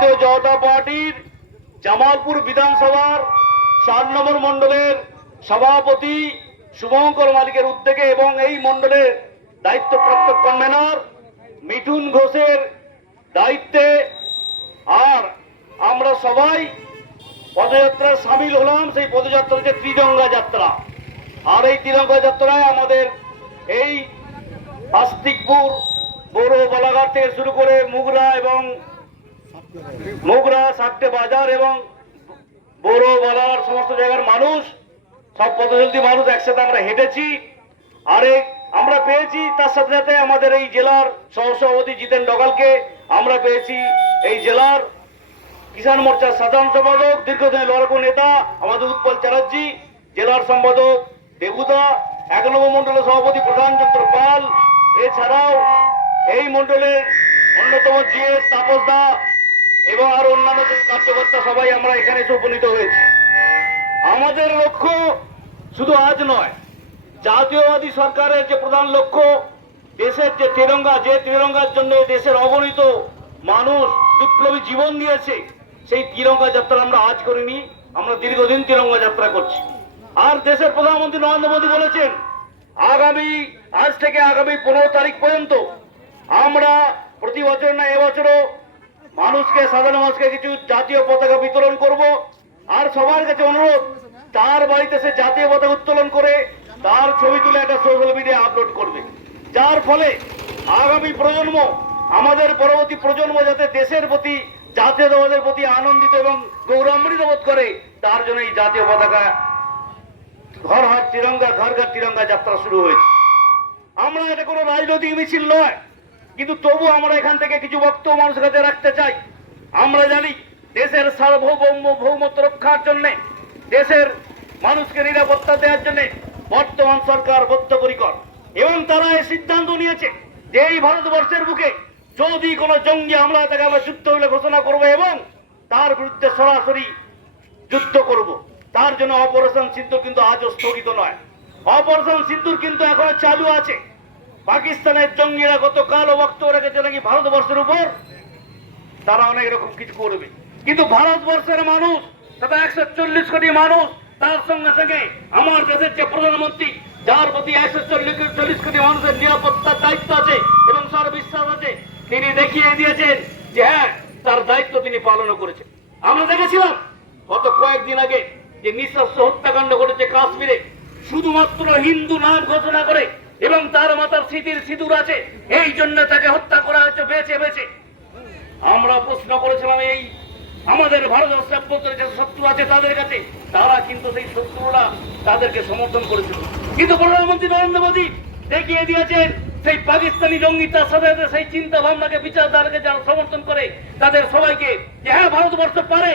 ভারতীয় জনতা পার্টির জামালপুর বিধানসভার চার নম্বর মণ্ডলের সভাপতি শুভঙ্কর মালিকের উদ্যোগে এবং এই মণ্ডলের দায়িত্বপ্রাপ্ত কনভেনর মিঠুন ঘোষের দায়িত্বে আর আমরা সবাই পদযাত্রায় সামিল হলাম, সেই পদযাত্রা হচ্ছে ত্রিরঙ্গা যাত্রা। আর এই ত্রিরঙ্গা যাত্রায় আমাদের এই আস্তিকপুর বড় বালাঘাট থেকে শুরু করে মুগরা এবং মুগরা সাতটে বাজার এবং বড় বালাঘাট সমস্ত জায়গার মানুষ, সব পদচলতি মানুষ একসাথে আমরা হেঁটেছি। আর আমরা পেয়েছি, তার সাথে সাথে আমাদের এই জেলার সহসভাপতি জিতেন ডগালকে আমরা পেয়েছি এই জেলার কিষাণ মোর্চার সাধারণ সম্পাদক দীর্ঘদিন লড়াকু নেতা আমাদের উৎপল চ্যাটার্জি, জেলার সম্পাদক দেবুদা এক নম্বর মন্ডলের সভাপতি প্রধানচন্দ্র পাল। এছাড়াও এই মন্ডলের অন্যতম জিএস তাপস দা এবং আর অন্যান্য কার্যকর্তা সবাই আমরা এখানে এসে উপনীত হয়েছি। আমাদের লক্ষ্য শুধু আজ নয়, জাতীয়বাদী সরকারের যে প্রধান লক্ষ্য, দেশের যে তিরঙ্গা যে তিরঙ্গার জন্য দেশের অগণিত মানুষ বিপ্লবী জীবন দিয়েছে, সেই তিরঙ্গা যাত্রা আমরা আজ করিনি, আমরা দীর্ঘদিন তিরঙ্গা যাত্রা করছি। আর দেশের প্রধানমন্ত্রী নরেন্দ্র মোদী বলেছেন, আগামী, আজ থেকে আগামী পনেরো তারিখ পর্যন্ত আমরা প্রতি বছর না এবছরও মানুষকে সাধারণ মানুষকে কিছু জাতীয় পতাকা বিতরণ করব। আর সবার কাছে অনুরোধ, তার বাড়িতে সে জাতীয় পতাকা উত্তোলন করে তার ছবি তুলে একটা সোশ্যাল মিডিয়া আপলোড করবে। যার ফলে আগামী প্রজন্ম, আমাদের পরবর্তী প্রজন্ম যাতে দেশের প্রতি জাতীয় জাতীয়তাবাদের প্রতি আনন্দিত এবং গৌরবান্বিত বোধ করে, তার জন্য এই জাতীয় পতাকা ঘর হাত তিরঙ্গা ঘর ঘর তিরঙ্গা যাত্রা শুরু হয়েছে। আমরা এটা কোনো রাজনৈতিক মিছিল নয়। কিন্তু তবু আমরা এখান থেকে কিছু বক্তব্য মানুষের কাছে রাখতে চাই। আমরা জানি দেশের সার্বভৌম ভৌমত্ব রক্ষার জন্য, দেশের মানুষকে নিরাপত্তা দেওয়ার জন্য বর্তমান সরকার বদ্ধপরিকর। এবং তারা এই সিদ্ধান্ত নিয়েছে যে এই ভারতবর্ষের বুকে যদি কোনো জঙ্গি হামলা থাকে আমরা যুদ্ধ বলে ঘোষণা করব এবং তার বিরুদ্ধে সরাসরি যুদ্ধ করব। তার জন্য অপারেশন সিন্দুর কিন্তু আজও স্থগিত নয়। অপারেশন সিন্দুর কিন্তু এখনও চালু আছে। পাকিস্তানের জঙ্গিরা গতকালও বক্তব্য রেখেছে নাকি ভারতবর্ষের উপর? তারা অনেক রকম কিছু করবে। কিন্তু ভারতবর্ষের মানুষ, তথা একশো চল্লিশ কোটি মানুষ, তার সঙ্গে সঙ্গে আমার দেশের যে প্রধানমন্ত্রী, যার প্রতি একশো চল্লিশ চল্লিশ কোটি মানুষের নিরাপত্তার দায়িত্ব আছে এবং তার বিশ্বাস আছে, তিনি দেখিয়ে দিয়েছেন যে হ্যাঁ তার দায়িত্ব তিনি পালন করেছেন। আমরা দেখেছিলাম গত কয়েকদিন আগে যে নিঃশ্বাস হত্যাকাণ্ড ঘটেছে কাশ্মীরে। শুধুমাত্র হিন্দু নাম ঘোষণা করে এবং তার মাতার স্মৃতির সিঁদুর আছে। এই জন্য তাকে হত্যা করা হয়েছে বেছে বেঁচে। আমরা প্রশ্ন করেছিলাম, এই আমাদের অভ্যন্তরে যে শত্রু আছে তাদের কাছে, তারা কিন্তু সেই শত্রুরা তাদেরকে সমর্থন করেছিল। কিন্তু প্রধানমন্ত্রী নরেন্দ্র মোদী দেখিয়ে দিয়েছেন, সেই পাকিস্তানি জঙ্গি তার সাথে সেই চিন্তা ভাবনাকে বিচারধারাকে যারা সমর্থন করে, তাদের সবাইকে যে হ্যাঁ ভারতবর্ষ পারে,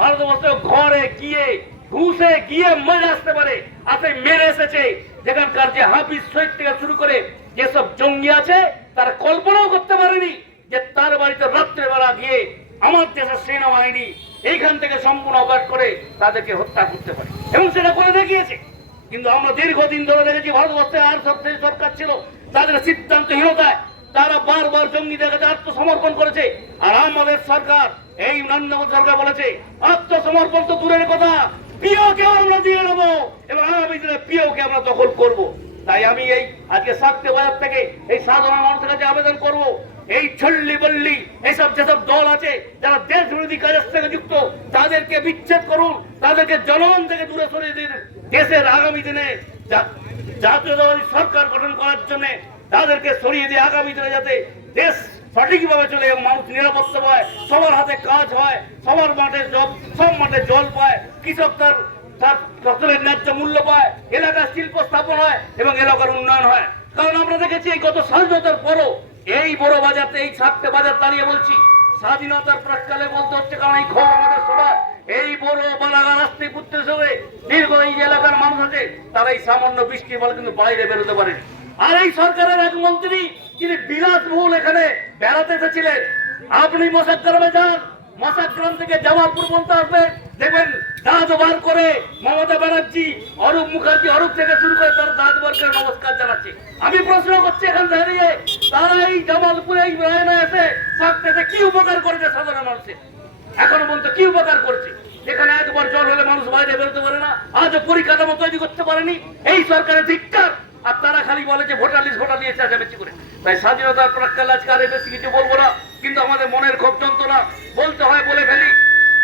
ভারতবর্ষ ঘরে গিয়ে, ঘুষে গিয়ে মরে আসতে পারে আসে মেরে এসেছে যেখানকার যে হাফিজ শহীদ থেকে শুরু করে যেসব জঙ্গি আছে, তারা কল্পনাও করতে পারেনি যে তার বাড়িতে রাত্রেবেলা গিয়ে আমার দেশের সেনাবাহিনী এইখান থেকে সম্পূর্ণ অবাদ করে তাদেরকে হত্যা করতে পারে। এবং সেটা করে দেখিয়েছে। কিন্তু আমরা দীর্ঘদিন ধরে দেখেছি, ভারতবর্ষে আর সব যে সরকার ছিল তাদের সিদ্ধান্তহীনতায়। তারা বারবার জঙ্গিদের কাছে আত্মসমর্পণ করেছে। আর আমাদের সরকার, এই নরেন্দ্র সরকার বলেছে, আত্মসমর্পণ তো দূরের কথা। পিওকেও আমরা দিয়ে নেব এবং আগামী দিনে পিওকে আমরা দখল করব। তাই আমি এই আজকে সাতটে বাজার থেকে এই সাধারণ মানুষের কাছে আবেদন করব। এই ছল্লি বল্লি এইসব যেসব দল আছে, যারা দেশ বিরোধী কাজের সঙ্গে যুক্ত, তাদেরকে বিচ্ছেদ করুন, তাদেরকে জনগণ থেকে দূরে সরিয়ে দিন। দেশের আগামী দিনে জাতীয়তাবাদী সরকার গঠন করার জন্য তাদেরকে সরিয়ে দিয়ে আগামী দিনে যাতে দেশ সঠিকভাবে চলে এবং মানুষ নিরাপত্তা পায়, সবার হাতে কাজ হয়, সবার মাঠে জল সব মাঠে জল পায়, কৃষক তার তার ফসলের ন্যায্য মূল্য পায়, এলাকার শিল্প স্থাপন হয় এবং এলাকার উন্নয়ন হয়। কারণ আমরা দেখেছি এই গত স্বাধীনতার পরও এই বড় বাজারতে এই সাতটে বাজার দাঁড়িয়ে বলছি। স্বাধীনতার প্রাককালে বলতে হচ্ছে, কারণ এই খবর আমাদের সবার এই বড় বালাগা রাস্তায় পুত্র হিসেবে দীর্ঘ এই এলাকার মানুষ আছে, তারা এই সামান্য বৃষ্টির ফলে কিন্তু বাইরে বেরোতে পারেন। আর এই সরকারের এক মন্ত্রী যিনি বিলাসবহুল এখানে বেড়াতে এসেছিলেন, আপনি মশাগ্রামে যান মশাগ্রাম থেকে জামালপুর পর্যন্ত আসবেন দেখবেন দাঁত বার করে মমতা ব্যানার্জি, অরূপ মুখার্জি, অরূপ থেকে শুরু করে তারা দাঁত বার করে নমস্কার জানাচ্ছে। আমি প্রশ্ন করছি এখান দাঁড়িয়ে, তারা এই জামালপুরে, এই রায়না এসে থাকতে কি উপকার করেছে সাধারণ মানুষের এখনও পর্যন্ত কি উপকার করছে? এখানে একবার জল হলে মানুষ বাইরে বেরোতে পারে না, আজও পরিকাঠামো তৈরি করতে পারেনি। এই সরকারের ধিক্কার। আর তারা খালি বলে যে ভোটার লিস্ট ভোটার লিস্ট চেঁচামেচি করে তাই স্বাধীনতার প্রাক্কাল আজকে আর বেশি কিছু বলব না কিন্তু আমাদের মনের ক্ষোভ যন্ত্রণা বলতে হয় বলে ফেলি।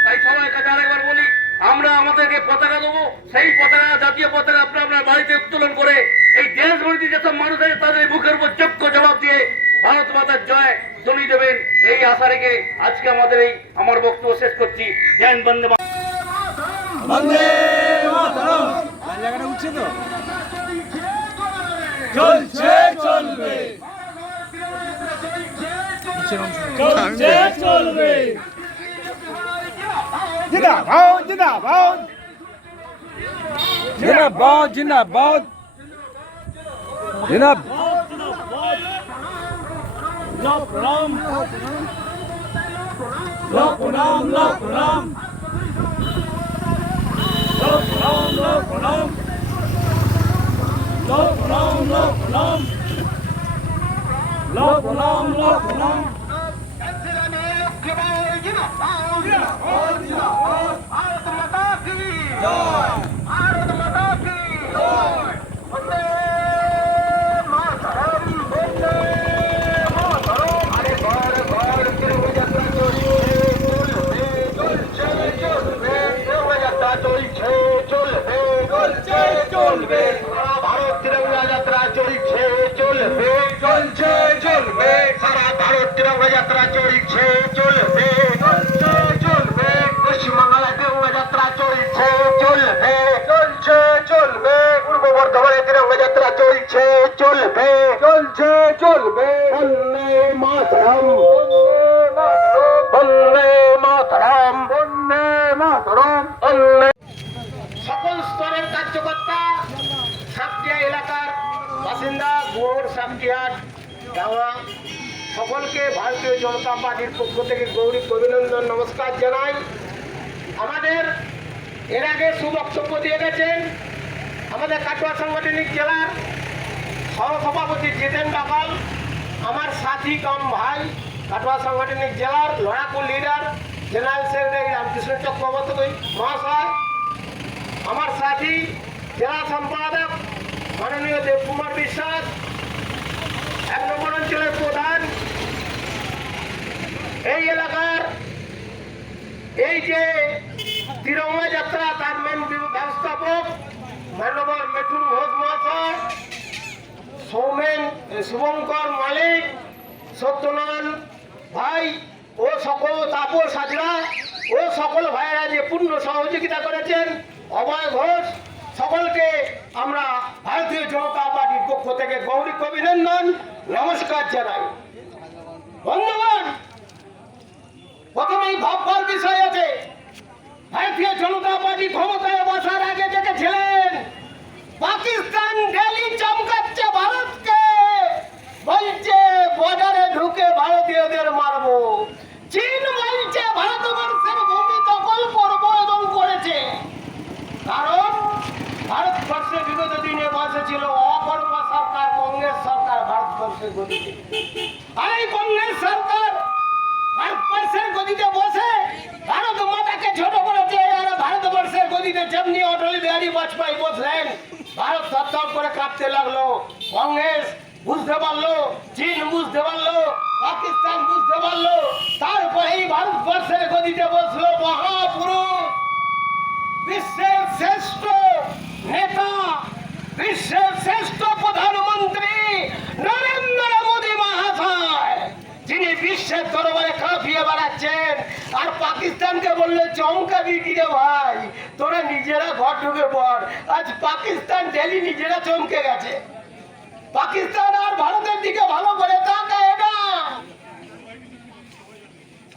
তাই সবাই কাছে আরেকবার বলি আমরা আমাদেরকে পতাকা দেবো সেই পতাকা জাতীয় পতাকা আপনার আপনার বাড়িতে উত্তোলন করে এই দেশ বিরোধী যেসব মানুষ আছে তাদের মুখের উপর যোগ্য জবাব দিয়ে ভারত মাতার জয় ধ্বনি দেবেন। এই আশা রেখে আজকে আমাদের এই আমার বক্তব্য শেষ করছি। হিন্দ, বন্দে। বন্দে জায়গাটা উঠছে তো। চলছে চলবে। চলছে চলবে। জিন্দাবাদ জিন্দাবাদ। জিন্দাবাদ জিন্দাবাদ। জিন্দাবাদ। লোক রাম। লোক রাম লোক রাম। লোক রাম লোক রাম। লোক নাম লোক নাম লোক নাম লোক নাম যাত্রা চলছে চলবে চলবে পশ্চিমবাংলা তিরঙ্গা যাত্রা চলছে চলবে চলছে চলবে পূর্ব বর্ধমানে তিরঙ্গা যাত্রা চলছে চলবে চলছে চলবে বন্দে মাতরম বন্দে সকলকে ভারতীয় জনতা পার্টির পক্ষ থেকে গৌরী অভিনন্দন, নমস্কার জানাই। আমাদের এর আগে সুবক্তব্য দিয়ে গেছেন আমাদের কাটোয়া সাংগঠনিক জেলার সহসভাপতি জিতেন ডাকাল আমার সাথী কম ভাই, কাটোয়া সাংগঠনিক জেলার লড়াকু leader general secretary Ramkrishna Chakraborty মহাশয়, আমার সাথী জেলা সম্পাদক মাননীয় দেবকুমার বিশ্বাস এক নম্বর অঞ্চলের প্রধান এই এলাকার এই যে তিরঙ্গা যাত্রা, তার মেন ব্যবস্থাপক মানবর মেঠুন ঘোষ মহাশয়, সৌমেন শুভঙ্কর মালিক, সত্যনারায়ণ ভাই ও সকল তাপস হাজরা ও সকল ভাইয়েরা যে পূর্ণ সহযোগিতা করেছেন, অভয় ঘোষ, সকলকে আমরা ভারতীয় জনতা পার্টির পক্ষ থেকে গৌরী অভিনন্দন, নমস্কার জানাই। বন্ধুগণ প্রথমেই ভাববার বিষয় আছে, ভারতীয় জনতা পার্টি ক্ষমতায় বসার আগে দেখেছিলেন, পাকিস্তান ডেলি চমকাচ্ছে ভারতকে। বলছে, বর্ডারে ঢুকে ভারতীয়দের মারবো। চীন বলছে, ভারতবর্ষের ভূমি দখল করব এবং করেছে। কারণ, ভারতবর্ষে বিগত দিনে বসেছিল অকর্ম সরকার, কংগ্রেস সরকার ভারতবর্ষের গতিতে আর এই কংগ্রেস অটল বাজপেয়ী বসলেন, ভারত করে কাঁপতে লাগল। কংগ্রেস বুঝতে পারল, চীন বুঝতে পারল, পাকিস্তান বুঝতে পারল, তারপরেই ভারতবর্ষের গদিতে বসল মহাপুরুষ। বিশ্বের শ্রেষ্ঠ নেতা, বিশ্বের শ্রেষ্ঠ প্রধানমন্ত্রী নরেন্দ্র মোদী মহাশয় যিনি বিশ্বের দরবারে কাঁপিয়ে বেড়াচ্ছেন আর পাকিস্তানকে বললে চমকাবি কি রে ভাই। তোরা নিজেরা ঘর ঢুকে পড়। আজ পাকিস্তান ডেলি নিজেরা চমকে গেছে পাকিস্তান আর ভারতের দিকে ভালো করে তাকায় না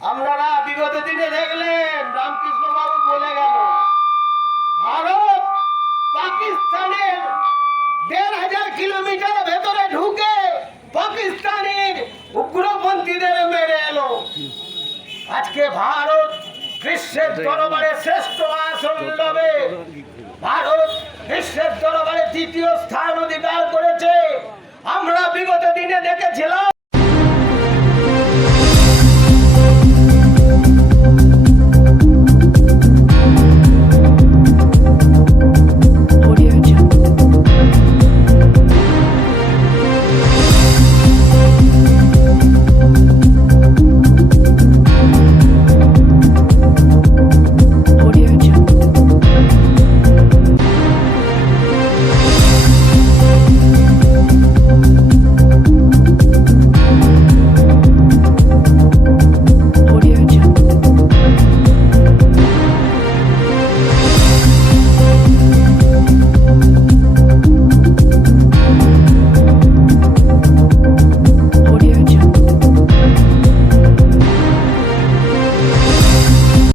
আপনারা বিগত দিনে দেখলেন রামকৃষ্ণ বাবু বলে গেল ভারত পাকিস্তানের দেড় হাজার কিলোমিটার ভেতরে ঢুকে পাকিস্তানের উগ্রপন্থীদের মেরে এলো আজকে ভারত বিশ্বের দরবারে শ্রেষ্ঠ আসন লবে ভারত বিশ্বের দরবারে তৃতীয় স্থান অধিকার করেছে। আমরা বিগত দিনে দেখেছিলাম